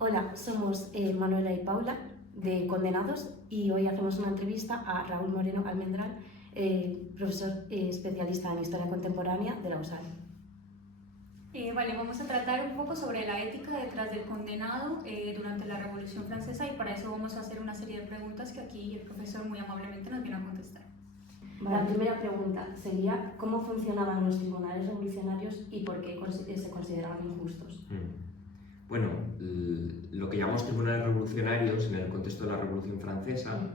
Hola, somos Manuela y Paula de Condenados y hoy hacemos una entrevista a Raúl Moreno Almendral, profesor especialista en Historia Contemporánea de la USAL. Vale, vamos a tratar un poco sobre la ética detrás del condenado durante la Revolución Francesa y para eso vamos a hacer una serie de preguntas que aquí el profesor muy amablemente nos viene a contestar. La primera pregunta sería ¿cómo funcionaban los tribunales revolucionarios y por qué se consideraban injustos? Bueno, lo que llamamos tribunales revolucionarios en el contexto de la Revolución Francesa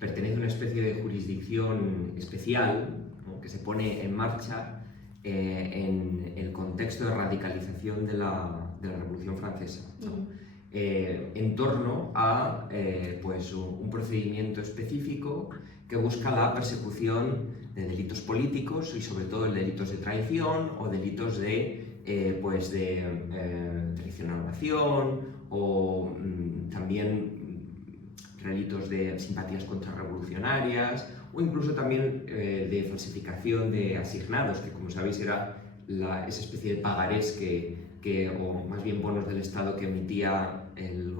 pertenece a una especie de jurisdicción especial, ¿no?, que se pone en marcha en el contexto de radicalización de la Revolución Francesa, ¿no? En torno a pues un procedimiento específico que busca la persecución de delitos políticos y sobre todo de delitos de traición o delitos de traición a la nación o también delitos de simpatías contrarrevolucionarias o incluso también de falsificación de asignados, que como sabéis era esa especie de pagarés o más bien bonos del Estado que emitía el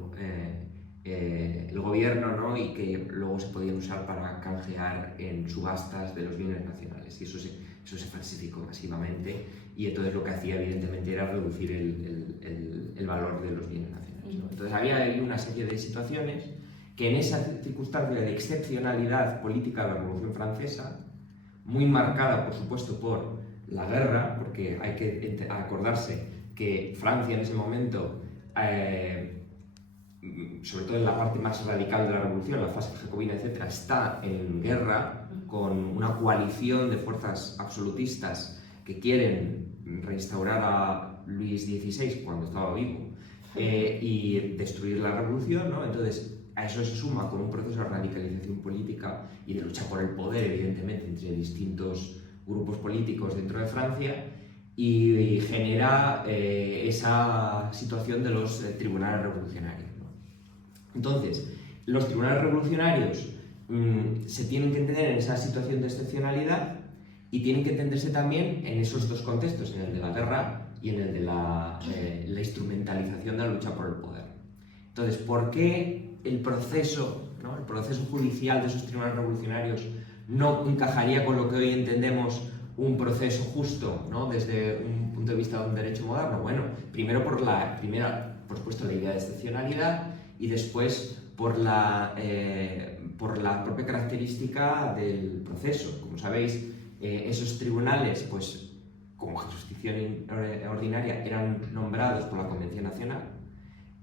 gobierno, ¿no?, y que luego se podían usar para canjear en subastas de los bienes nacionales, y eso se falsificó masivamente, y entonces lo que hacía evidentemente era reducir el valor de los bienes nacionales, ¿no? Entonces había ahí una serie de situaciones que en esa circunstancia de excepcionalidad política de la Revolución Francesa, muy marcada por supuesto por la guerra, porque hay que acordarse que Francia en ese momento, sobre todo en la parte más radical de la revolución, la fase jacobina, etc., está en guerra con una coalición de fuerzas absolutistas que quieren reinstaurar a Luis XVI cuando estaba vivo y destruir la revolución, ¿no? Entonces, a eso se suma con un proceso de radicalización política y de lucha por el poder, evidentemente, entre distintos grupos políticos dentro de Francia, y genera esa situación de los tribunales revolucionarios, ¿no? Entonces, los tribunales revolucionarios se tienen que entender en esa situación de excepcionalidad y tienen que entenderse también en esos dos contextos, en el de la guerra y en el de la instrumentalización de la lucha por el poder. Entonces, ¿por qué el proceso judicial de esos tribunales revolucionarios no encajaría con lo que hoy entendemos un proceso justo, ¿no?, desde un punto de vista de un derecho moderno? Bueno, primero por supuesto, la idea de excepcionalidad, y después por la propia característica del proceso. Como sabéis, esos tribunales, pues, como jurisdicción ordinaria, eran nombrados por la Convención Nacional,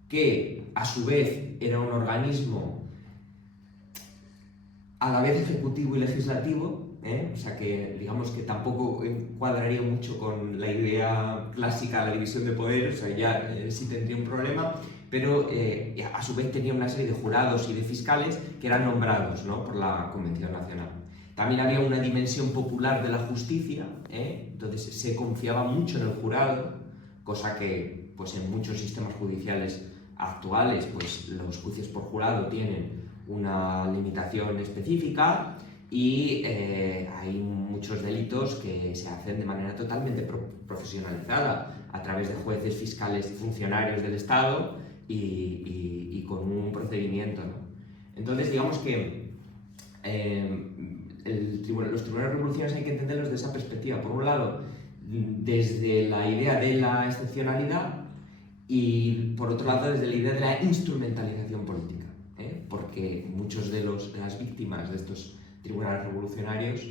que a su vez era un organismo a la vez ejecutivo y legislativo, o sea que digamos que tampoco encuadraría mucho con la idea clásica de la división de poderes, o sea, ya sí tendría un problema, pero a su vez tenía una serie de jurados y de fiscales que eran nombrados, ¿no?, por la Convención Nacional. También había una dimensión popular de la justicia, entonces se confiaba mucho en el jurado, cosa que pues, en muchos sistemas judiciales actuales pues, los juicios por jurado tienen una limitación específica y hay muchos delitos que se hacen de manera totalmente profesionalizada a través de jueces, fiscales y funcionarios del Estado y con un procedimiento, ¿no? Entonces, digamos que los tribunales revolucionarios hay que entenderlos de esa perspectiva. Por un lado, desde la idea de la excepcionalidad y, por otro lado, desde la idea de la instrumentalización política, porque muchos de las víctimas de estos tribunales revolucionarios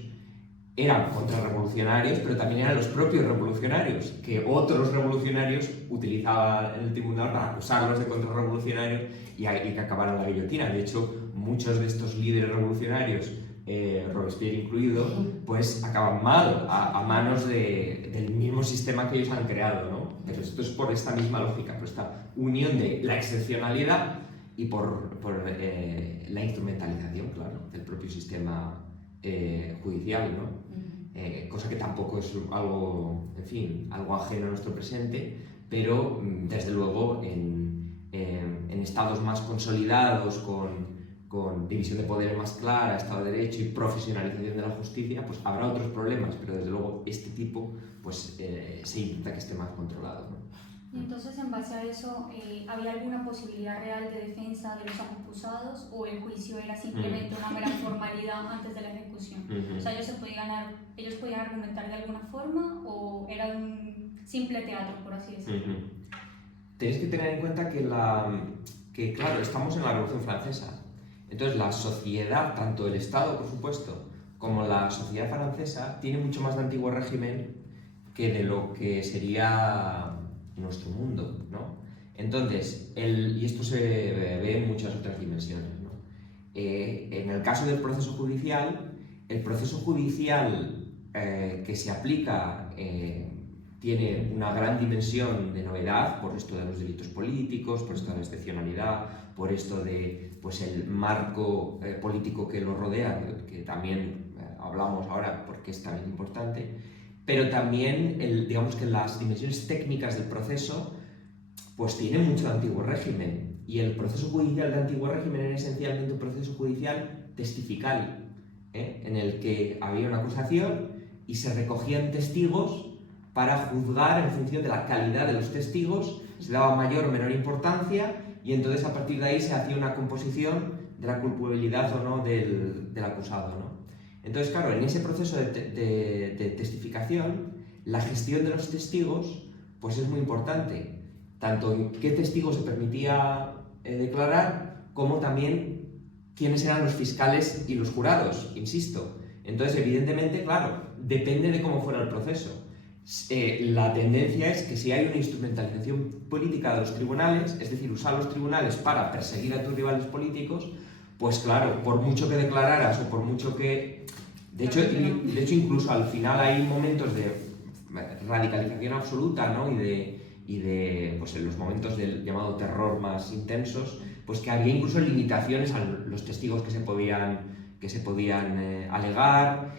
eran contrarrevolucionarios, pero también eran los propios revolucionarios, que otros revolucionarios utilizaban el tribunal para acusarlos de contrarrevolucionarios y que acabaron en la guillotina. De hecho, muchos de estos líderes revolucionarios, Robespierre incluido, pues acaban mal a manos del mismo sistema que ellos han creado, ¿no? Pero esto es por esta misma lógica, por esta unión de la excepcionalidad y por la instrumentalización, claro, del propio sistema judicial, ¿no? Cosa que tampoco es algo, en fin, algo ajeno a nuestro presente, pero desde luego en estados más consolidados, con división de poderes más clara, Estado de Derecho y profesionalización de la justicia, pues habrá otros problemas, pero desde luego este tipo pues, se intenta que esté más controlado, ¿no? Y entonces, en base a eso, ¿había alguna posibilidad real de defensa de los acusados o el juicio era simplemente una mera formalidad antes de la ejecución? O sea, ellos podían argumentar de alguna forma o era un simple teatro, por así decirlo. Tenéis que tener en cuenta que, claro, estamos en la Revolución Francesa. Entonces, la sociedad, tanto el Estado, por supuesto, como la sociedad francesa, tiene mucho más de antiguo régimen que de lo que sería nuestro mundo, ¿no? Entonces, y esto se ve en muchas otras dimensiones, ¿no? En el caso del proceso judicial, el proceso judicial que se aplica tiene una gran dimensión de novedad por esto de los delitos políticos, por esto de la excepcionalidad, por esto de pues, el marco político que lo rodea, que también hablamos ahora porque es también importante, pero también digamos que las dimensiones técnicas del proceso pues tiene mucho de antiguo régimen, y el proceso judicial de antiguo régimen era esencialmente un proceso judicial testifical, en el que había una acusación y se recogían testigos para juzgar en función de la calidad de los testigos, se daba mayor o menor importancia y entonces a partir de ahí se hacía una composición de la culpabilidad o no del acusado, ¿no? Entonces, claro, en ese proceso de testificación, la gestión de los testigos pues es muy importante, tanto en qué testigos se permitía declarar, como también quiénes eran los fiscales y los jurados, insisto. Entonces, evidentemente, claro, depende de cómo fuera el proceso. La tendencia es que si hay una instrumentalización política de los tribunales, es decir, usar los tribunales para perseguir a tus rivales políticos, pues claro, por mucho que declararas o por mucho que... De hecho, incluso al final hay momentos de radicalización absoluta, ¿no? y de pues en los momentos del llamado terror más intensos, pues que había incluso limitaciones a los testigos que se podían alegar,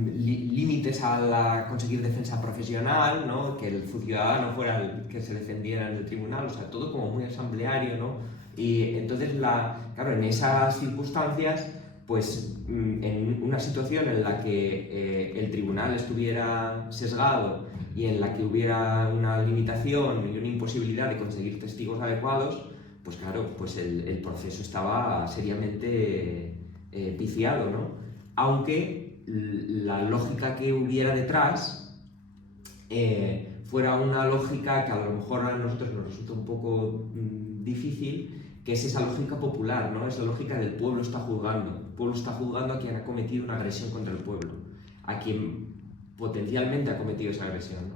límites a conseguir defensa profesional, ¿no? Que el ciudadano fuera el que se defendiera en el tribunal, o sea, todo como muy asambleario, ¿no? Y entonces, claro, en esas circunstancias, pues en una situación en la que el tribunal estuviera sesgado y en la que hubiera una limitación y una imposibilidad de conseguir testigos adecuados, pues claro, pues el proceso estaba seriamente viciado, ¿no? Aunque la lógica que hubiera detrás fuera una lógica que a lo mejor a nosotros nos resulta un poco difícil, que es esa lógica popular, ¿no? Es la lógica del pueblo está juzgando. El pueblo está juzgando a quien ha cometido una agresión contra el pueblo, a quien potencialmente ha cometido esa agresión, ¿no?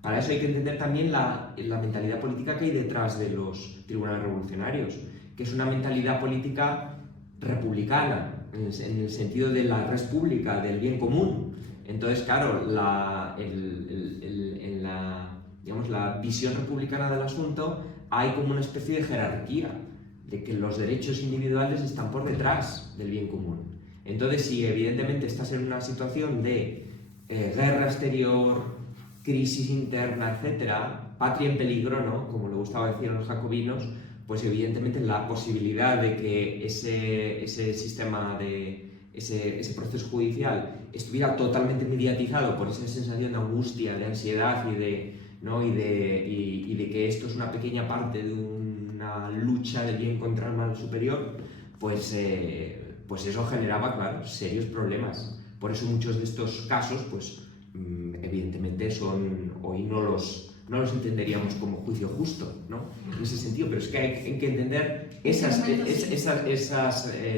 Para eso hay que entender también la mentalidad política que hay detrás de los tribunales revolucionarios, que es una mentalidad política republicana, en el sentido de la res pública, del bien común. Entonces, claro, digamos, la visión republicana del asunto, hay como una especie de jerarquía, de que los derechos individuales están por detrás del bien común. Entonces, si evidentemente estás en una situación de guerra exterior, crisis interna, etcétera, patria en peligro, ¿no? Como le gustaba decir a los jacobinos, pues evidentemente la posibilidad de que ese sistema ese proceso judicial estuviera totalmente mediatizado por esa sensación de angustia, de ansiedad y de que esto es una pequeña parte de una lucha del bien contra el mal superior, pues eso generaba, claro, serios problemas. Por eso muchos de estos casos, pues evidentemente hoy no los entenderíamos como juicio justo, ¿no? En ese sentido, pero es que hay que entender esas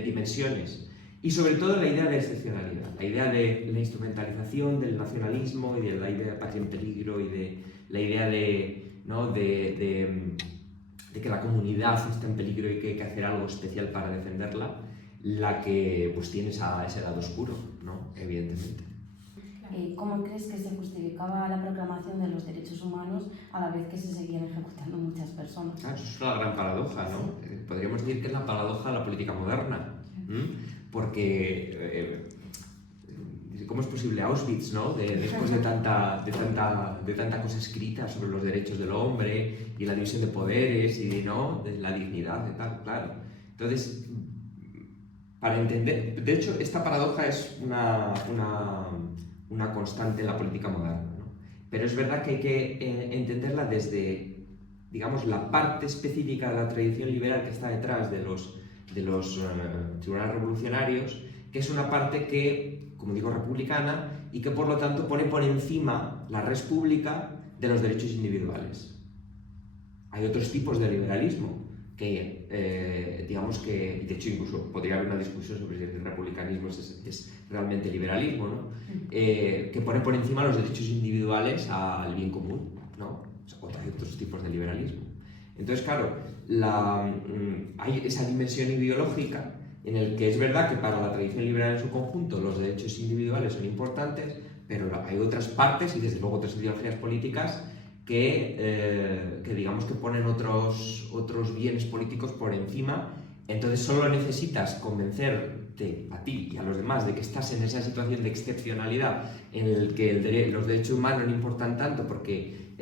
dimensiones. Y sobre todo la idea de excepcionalidad, la idea de la instrumentalización del nacionalismo y de la idea de patria en peligro y de la idea de que la comunidad está en peligro y que hay que hacer algo especial para defenderla, la que pues tiene ese lado oscuro, ¿no? Evidentemente. ¿Cómo crees que se justificaba la proclamación de los derechos humanos a la vez que se seguían ejecutando muchas personas? Claro, eso es una gran paradoja, ¿no? Podríamos decir que es la paradoja de la política moderna. Porque ¿cómo es posible Auschwitz, ¿no? Después de tanta cosa escrita sobre los derechos del hombre y la división de poderes y de la dignidad de tal, claro. Entonces, para entender, de hecho, esta paradoja es una constante en la política moderna, ¿no? pero es verdad que hay que entenderla desde, digamos, la parte específica de la tradición liberal que está detrás de los tribunales revolucionarios, que es una parte que, como digo, republicana, y que por lo tanto pone por encima la res pública de los derechos individuales. Hay otros tipos de liberalismo que, digamos que, de hecho incluso podría haber una discusión sobre si el republicanismo es realmente liberalismo, ¿no? Que pone por encima los derechos individuales al bien común, ¿no? O hay otros tipos de liberalismo. Entonces, claro, hay esa dimensión ideológica en el que es verdad que para la tradición liberal en su conjunto los derechos individuales son importantes, pero hay otras partes y desde luego otras ideologías políticas que digamos que ponen otros bienes políticos por encima. Entonces solo necesitas convencerte a ti y a los demás de que estás en esa situación de excepcionalidad en el que los derechos humanos no importan tanto porque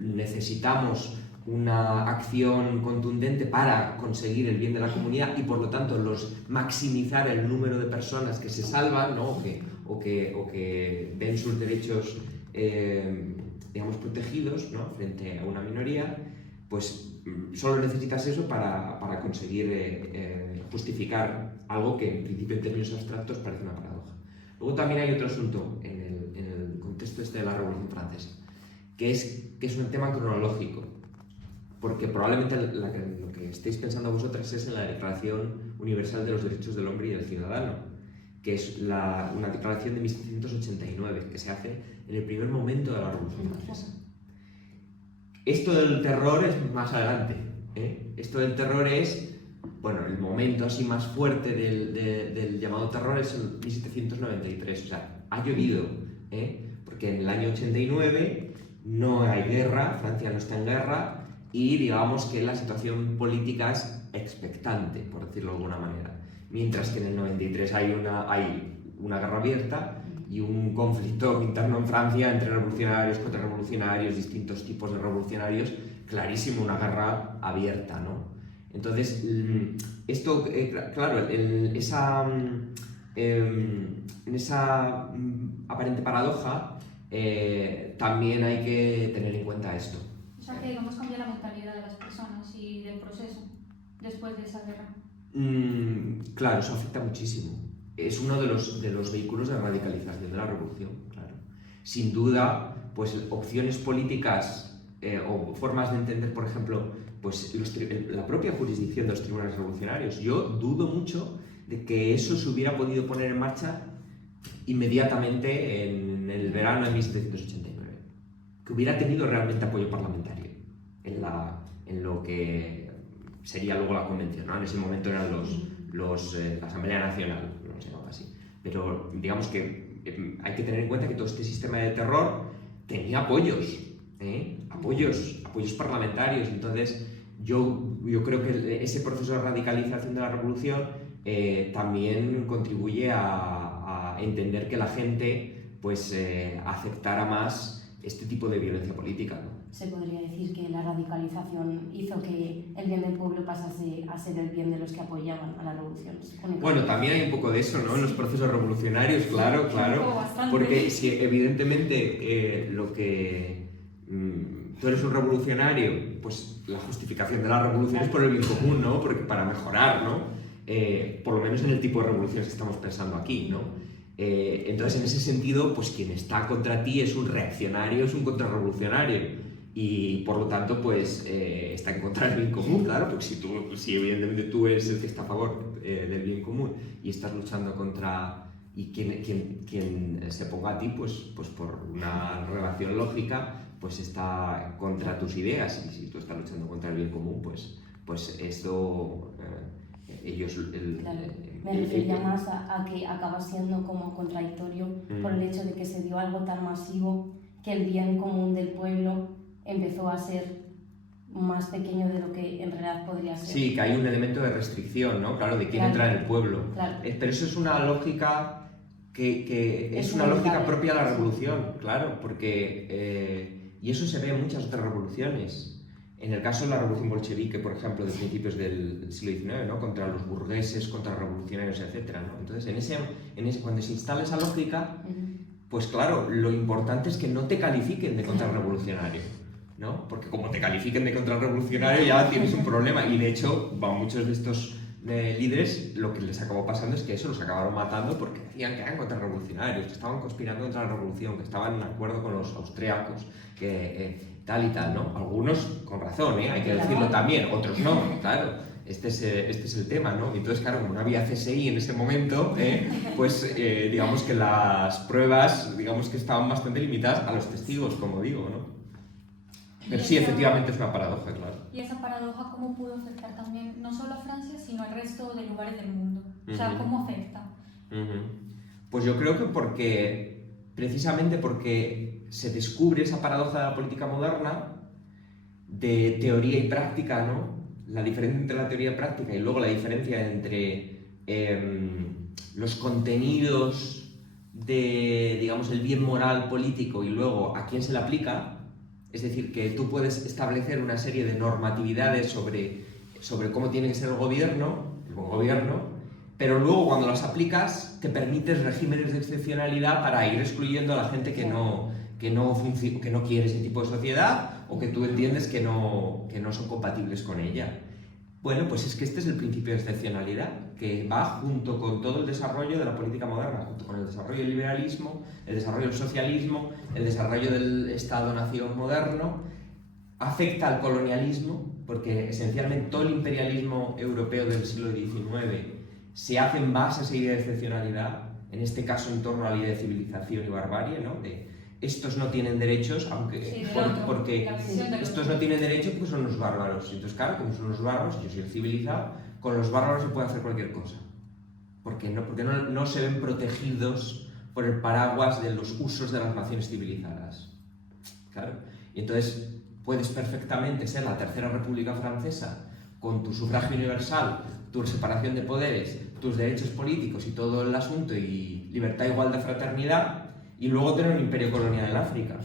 necesitamos una acción contundente para conseguir el bien de la comunidad y por lo tanto maximizar el número de personas que se salvan, ¿no? o que ven sus derechos digamos protegidos, ¿no? Frente a una minoría, pues solo necesitas eso para conseguir justificar algo que en principio en términos abstractos parece una paradoja. Luego también hay otro asunto en el contexto de la Revolución Francesa, que es un tema cronológico, porque probablemente lo que estéis pensando vosotras es en la Declaración Universal de los Derechos del Hombre y del Ciudadano, que es una declaración de 1789, que se hace en el primer momento de la Revolución Francesa. Esto del terror es más adelante, ¿eh? Esto del terror es, bueno, el momento así más fuerte del llamado terror es en 1793, o sea, ha llovido, ¿eh? Porque en el año 89 no hay guerra, Francia no está en guerra, y digamos que la situación política es expectante, por decirlo de alguna manera. Mientras que en el 93 hay una guerra abierta y un conflicto interno en Francia entre revolucionarios, contrarrevolucionarios, distintos tipos de revolucionarios, clarísimo, una guerra abierta, ¿no? Entonces, esto, claro, en esa aparente paradoja también hay que tener en cuenta esto. O sea, que digamos cambia la mentalidad de las personas y del proceso después de esa guerra. Claro, eso afecta muchísimo. Es uno de los vehículos de radicalización de la revolución, claro. Sin duda, pues opciones políticas o formas de entender, por ejemplo, pues la propia jurisdicción de los tribunales revolucionarios. Yo dudo mucho de que eso se hubiera podido poner en marcha inmediatamente en el verano de 1789. Que hubiera tenido realmente apoyo parlamentario en lo que sería luego la convención, ¿no? En ese momento eran la Asamblea Nacional, no se llamaba así. Pero digamos que hay que tener en cuenta que todo este sistema de terror tenía apoyos parlamentarios. Entonces yo creo que ese proceso de radicalización de la revolución también contribuye a entender que la gente pues aceptara más este tipo de violencia política, ¿no? Se podría decir que la radicalización hizo que el bien del pueblo pasase a ser el bien de los que apoyaban a la revolución. Bueno, también hay un poco de eso, ¿no? En los procesos revolucionarios, claro. Porque si evidentemente tú eres un revolucionario, pues la justificación de la revolución es por el bien común, ¿no? Porque para mejorar, ¿no? Por lo menos en el tipo de revoluciones que estamos pensando aquí, ¿no? Entonces, en ese sentido, pues quien está contra ti es un reaccionario, es un contrarrevolucionario. Y por lo tanto, pues está en contra del bien común, claro, porque si evidentemente tú eres el que está a favor del bien común y estás luchando contra. Y quien se ponga a ti, pues por una relación lógica, pues está contra tus ideas. Y si tú estás luchando contra el bien común, pues esto. Ellos. Me refería más a que acaba siendo como contradictorio por el hecho de que se dio algo tan masivo que el bien común del pueblo empezó a ser más pequeño de lo que en realidad podría ser. Sí, que hay un elemento de restricción, ¿no? Claro, de quién entra en el pueblo. Claro. Pero eso es una lógica que es una lógica propia de la revolución, claro, porque y eso se ve en muchas otras revoluciones. En el caso de la revolución bolchevique, por ejemplo, de principios del siglo XIX, ¿no? Contra los burgueses, contra los revolucionarios, etc., ¿no? Entonces, cuando se instala esa lógica, pues claro, lo importante es que no te califiquen de contrarrevolucionario, ¿no? Porque como te califiquen de contrarrevolucionario ya tienes un problema, y de hecho, muchos de estos líderes lo que les acabó pasando es que eso, los acabaron matando porque decían que eran contrarrevolucionarios, que estaban conspirando contra la revolución, que estaban en acuerdo con los austriacos, que tal y tal, ¿no? Algunos con razón, hay que decirlo también, otros no, claro. Este es el tema, ¿no? Y entonces, claro, como no había CSI en ese momento, pues digamos que las pruebas, digamos que estaban bastante limitadas a los testigos, como digo, ¿no? Pero sí, efectivamente es una paradoja, claro. ¿Y esa paradoja cómo pudo afectar también, no solo a Francia, sino al resto de lugares del mundo? O sea, ¿cómo afecta? Pues yo creo que precisamente porque se descubre esa paradoja de la política moderna, de teoría y práctica, ¿no? La diferencia entre la teoría y práctica, y luego la diferencia entre los contenidos de, digamos, el bien moral político y luego a quién se le aplica. Es decir, que tú puedes establecer una serie de normatividades sobre cómo tiene que ser el buen gobierno, pero luego cuando las aplicas te permites regímenes de excepcionalidad para ir excluyendo a la gente que no quiere ese tipo de sociedad, o que tú entiendes que no son compatibles con ella. Bueno, pues es que este es el principio de excepcionalidad, que va junto con todo el desarrollo de la política moderna, junto con el desarrollo del liberalismo, el desarrollo del socialismo, el desarrollo del Estado-nación moderno, afecta al colonialismo, porque esencialmente todo el imperialismo europeo del siglo XIX se hace en base a esa idea de excepcionalidad, en este caso en torno a la idea de civilización y barbarie, ¿no? Estos no tienen derechos, porque estos no tienen derechos porque son los bárbaros. Y entonces, claro, como son los bárbaros, yo soy el civilizado, con los bárbaros se puede hacer cualquier cosa. Porque no se ven protegidos por el paraguas de los usos de las naciones civilizadas. Claro. Y entonces puedes perfectamente ser la Tercera República Francesa con tu sufragio universal, tu separación de poderes, tus derechos políticos y todo el asunto, y libertad, igualdad, fraternidad, y luego tener un imperio colonial en África,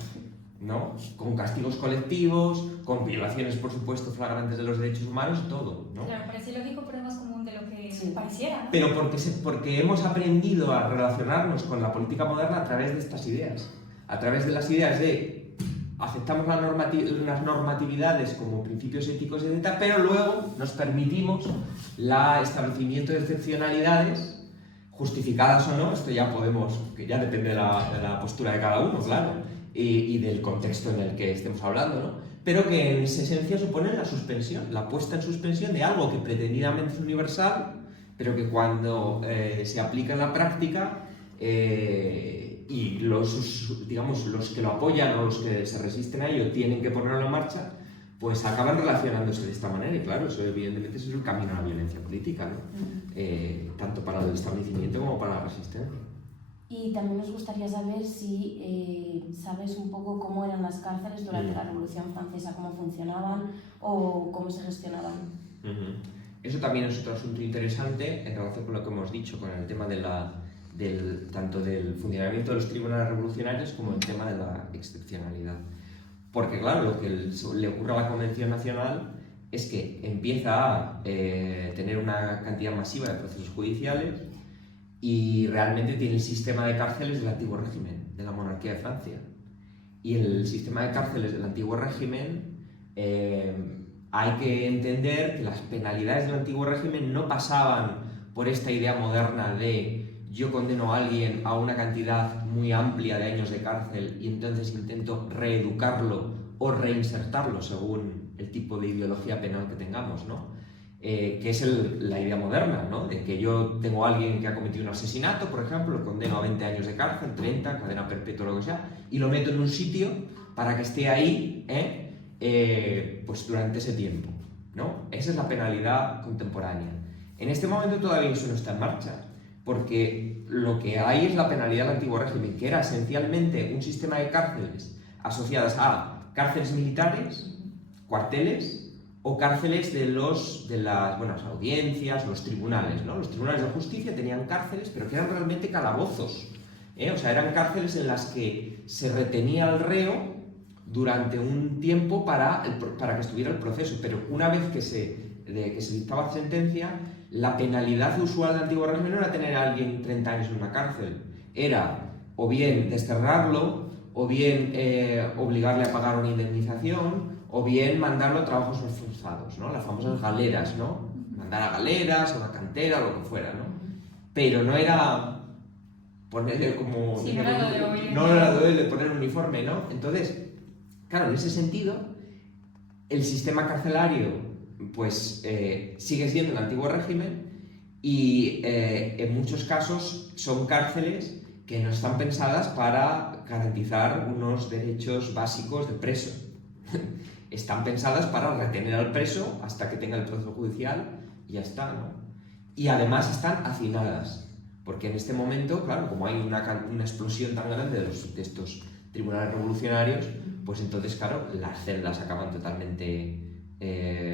¿no? Con castigos colectivos, con violaciones, por supuesto, flagrantes de los derechos humanos y todo, ¿no? Claro, parece lógico, pero es más común de lo que pareciera, ¿no? Pero porque hemos aprendido a relacionarnos con la política moderna a través de estas ideas. A través de las ideas de aceptamos las normatividades como principios éticos, etc., pero luego nos permitimos el establecimiento de excepcionalidades, justificadas o no, esto ya que ya depende de la postura de cada uno, claro, y del contexto en el que estemos hablando, ¿no? Pero que en esencia suponen la suspensión, la puesta en suspensión de algo que pretendidamente es universal, pero que cuando se aplica en la práctica, y los que lo apoyan o los que se resisten a ello tienen que ponerlo en marcha, pues acaban relacionándose de esta manera, y claro, eso evidentemente es el camino a la violencia política, ¿no? Tanto para el establecimiento como para la resistencia. Y también nos gustaría saber si sabes un poco cómo eran las cárceles durante la Revolución Francesa, cómo funcionaban o cómo se gestionaban. Eso también es otro asunto interesante en relación con lo que hemos dicho, con el tema tanto del funcionamiento de los tribunales revolucionarios como el tema de la excepcionalidad. Porque claro, lo que le ocurre a la Convención Nacional es que empieza a tener una cantidad masiva de procesos judiciales, y realmente tiene el sistema de cárceles del antiguo régimen, de la monarquía de Francia. Y el sistema de cárceles del antiguo régimen, hay que entender que las penalidades del antiguo régimen no pasaban por esta idea moderna de yo condeno a alguien a una cantidad muy amplia de años de cárcel y entonces intento reeducarlo o reinsertarlo según el tipo de ideología penal que tengamos, ¿no? Que es la idea moderna, ¿no? De que yo tengo a alguien que ha cometido un asesinato, por ejemplo, lo condeno a 20 años de cárcel, 30, cadena perpetua, lo que sea, y lo meto en un sitio para que esté ahí, pues durante ese tiempo, ¿no? Esa es la penalidad contemporánea. En este momento todavía eso no está en marcha, porque lo que hay es la penalidad del antiguo régimen, que era esencialmente un sistema de cárceles asociadas a cárceles militares, cuarteles, o cárceles de las audiencias, los tribunales, ¿no? Los tribunales de justicia tenían cárceles, pero que eran realmente calabozos, O sea, eran cárceles en las que se retenía al reo durante un tiempo para que estuviera el proceso, pero una vez que se dictaba sentencia, la penalidad usual del antiguo régimen no era tener a alguien 30 años en una cárcel, era o bien desterrarlo, o bien obligarle a pagar una indemnización, o bien mandarlo a trabajos forzados, ¿no? Las famosas galeras, ¿no? Mandar a galeras, a una cantera, o lo que fuera, ¿no? Pero no era ponerle como... Sí, no era lo de hoy. No era lo de poner un uniforme, ¿no? Entonces, claro, en ese sentido, el sistema carcelario, pues, sigue siendo el antiguo régimen y en muchos casos son cárceles que no están pensadas para garantizar unos derechos básicos del preso. Están pensadas para retener al preso hasta que tenga el proceso judicial y ya está, ¿no? Y además están hacinadas, porque en este momento, claro, como hay una explosión tan grande de estos tribunales revolucionarios, pues entonces, claro, las celdas acaban totalmente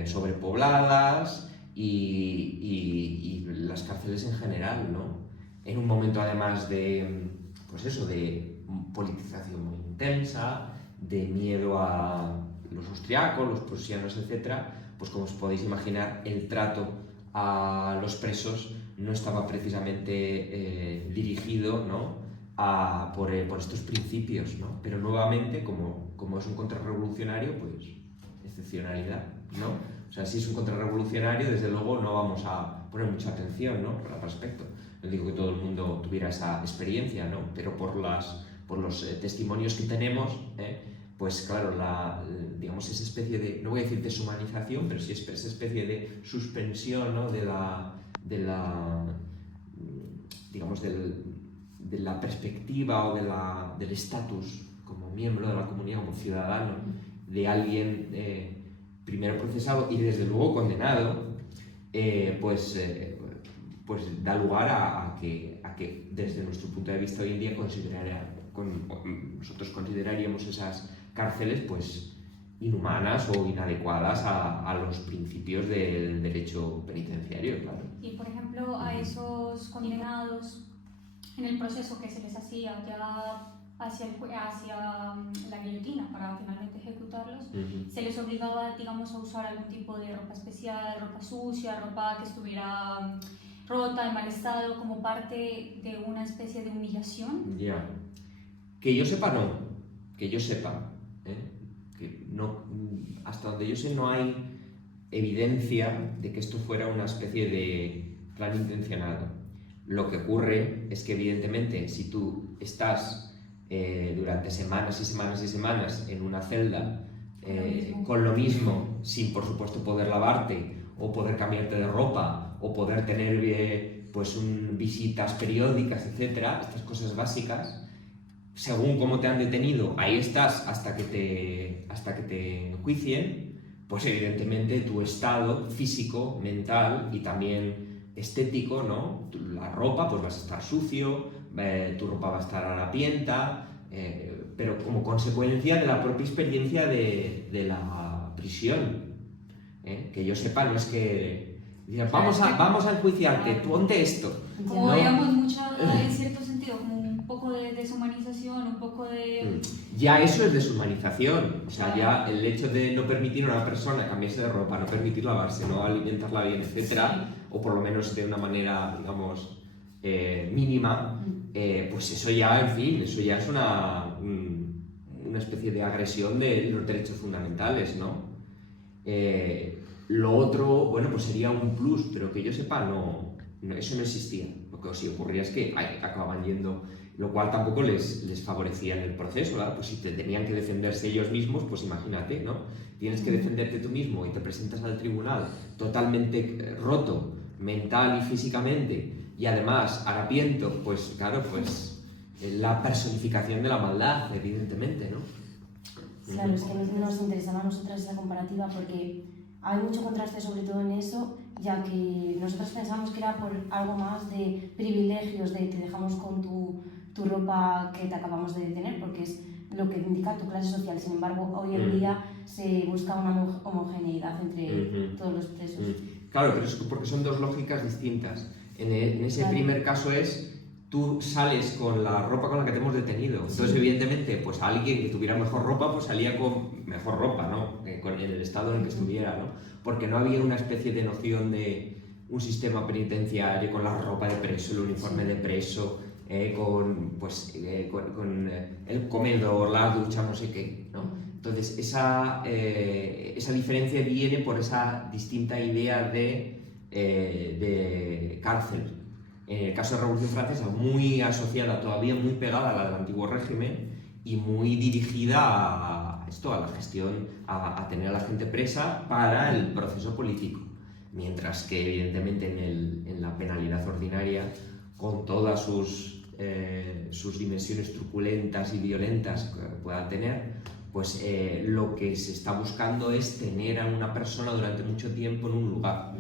sobrepobladas y las cárceles en general, ¿no? En un momento además de, pues eso, de politización muy intensa, de miedo a los austriacos, los prusianos, etc., pues como os podéis imaginar, el trato a los presos no estaba precisamente dirigido, ¿no?, por estos principios, ¿no? Pero nuevamente, como es un contrarrevolucionario, pues excepcionalidad, ¿no? O sea, si es un contrarrevolucionario, desde luego no vamos a poner mucha atención, ¿no?, al respecto. No digo que todo el mundo tuviera esa experiencia, ¿no?, pero por los testimonios que tenemos, pues claro, digamos, esa especie de, no voy a decir deshumanización, pero sí esa especie de suspensión, ¿no?, de la perspectiva o del estatus como miembro de la comunidad, como ciudadano, de alguien primero procesado y desde luego condenado, pues da lugar a que desde nuestro punto de vista hoy en día nosotros consideraríamos esas cárceles pues inhumanas o inadecuadas a los principios del derecho penitenciario, claro. Y por ejemplo, a esos condenados, en el proceso que se les hacía ya hacia la guillotina para finalmente ejecutarlos, se les obligaba, digamos, a usar algún tipo de ropa especial, ropa sucia, ropa que estuviera rota, en mal estado, como parte de una especie de humillación. Ya. Que yo sepa, no. Que yo sepa. Que no, hasta donde yo sé no hay evidencia de que esto fuera una especie de plan intencionado. Lo que ocurre es que evidentemente si tú estás durante semanas y semanas y semanas en una celda con lo mismo, sin por supuesto poder lavarte o poder cambiarte de ropa o poder tener pues visitas periódicas, etcétera, estas cosas básicas, según cómo te han detenido, ahí estás hasta que te enjuicien, pues evidentemente tu estado físico, mental y también estético, ¿no? La ropa, pues vas a estar sucio, tu ropa va a estar harapienta, pero como consecuencia de la propia experiencia de la prisión. Que yo sepa, no es que digan, vamos a enjuiciarte, ponte esto. Como ¿no? digamos, en cierto sentido, como un poco de deshumanización, un poco de... Ya eso es deshumanización, o sea, ya el hecho de no permitir a una persona cambiarse de ropa, no permitir lavarse, no alimentarla bien, etcétera, sí, o por lo menos de una manera, digamos, mínima, pues eso ya, en fin, eso ya es una especie de agresión de los derechos fundamentales, ¿no? Lo otro, bueno, pues sería un plus, pero que yo sepa, no, eso no existía. Lo que sí ocurría es que acababan yendo, lo cual tampoco les favorecía en el proceso, ¿verdad? Pues si tenían que defenderse ellos mismos, pues imagínate, ¿no? Tienes que defenderte tú mismo y te presentas al tribunal totalmente roto, mental y físicamente, y además harapiento, pues claro, pues la personificación de la maldad, evidentemente, ¿no? Claro, es que nos interesaba a nosotras esa comparativa porque hay mucho contraste sobre todo en eso, ya que nosotros pensamos que era por algo más de privilegios, de te dejamos con tu ropa que te acabamos de detener, porque es lo que indica tu clase social. Sin embargo, hoy en día se busca una homogeneidad entre todos los presos. Claro, pero es porque son dos lógicas distintas. En ese primer caso es, tú sales con la ropa con la que te hemos detenido. Entonces, sí, evidentemente, pues alguien que tuviera mejor ropa, pues salía con mejor ropa, ¿no? En el estado en el que estuviera, ¿no? Porque no había una especie de noción de un sistema penitenciario con la ropa de preso, el uniforme de preso, con el comedor, la ducha, no sé qué, ¿no? Entonces, esa diferencia viene por esa distinta idea de cárcel. En el caso de la Revolución Francesa, muy asociada, todavía muy pegada a la del antiguo régimen y muy dirigida a la gestión, a tener a la gente presa para el proceso político. Mientras que, evidentemente, en la penalidad ordinaria, con todas sus dimensiones truculentas y violentas que pueda tener, pues lo que se está buscando es tener a una persona durante mucho tiempo en un lugar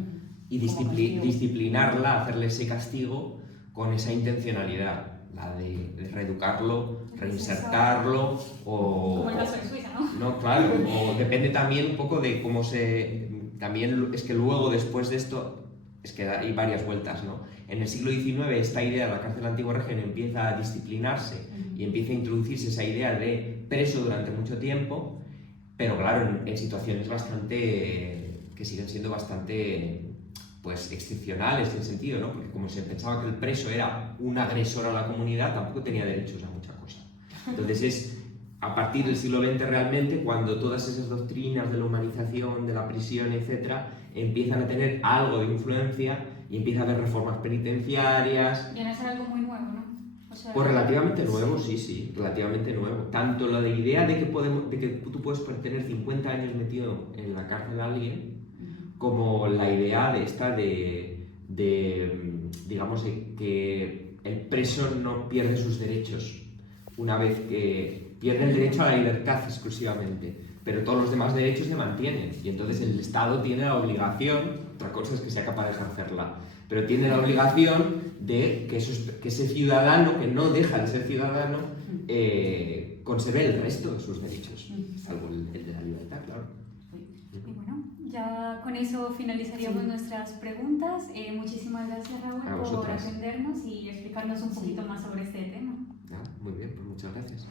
y disciplinarla, hacerle ese castigo con esa intencionalidad, la de reeducarlo, reinsertarlo o... Como el caso de Suiza, ¿no? No, claro, o depende también un poco de cómo se... También es que luego, después de esto, es que hay varias vueltas, ¿no? En el siglo XIX esta idea de la cárcel antiguo régimen empieza a disciplinarse y empieza a introducirse esa idea de preso durante mucho tiempo, pero claro, en situaciones que siguen siendo bastante pues excepcionales en ese sentido, ¿no? Porque como se pensaba que el preso era un agresor a la comunidad, tampoco tenía derechos a mucha cosa. Entonces es a partir del siglo XX realmente cuando todas esas doctrinas de la humanización, de la prisión, etcétera, empiezan a tener algo de influencia y empieza a haber reformas penitenciarias. Viene a ser algo muy nuevo, ¿no? O sea, Pues relativamente nuevo, sí, relativamente nuevo. Tanto la idea de que tú puedes tener 50 años metido en la cárcel a alguien, como la idea digamos, de que el preso no pierde sus derechos una vez que pierde el derecho a la libertad exclusivamente, pero todos los demás derechos se mantienen y entonces el Estado tiene la obligación, otra cosa es que sea capaz de ejercerla, pero tiene la obligación de que ese ciudadano que no deja de ser ciudadano conserve el resto de sus derechos, salvo el de la libertad, claro. Y bueno, ya con eso finalizaríamos nuestras preguntas. Muchísimas gracias, Raúl, por atendernos y explicarnos un poquito más sobre este tema. Muy bien, pues muchas gracias.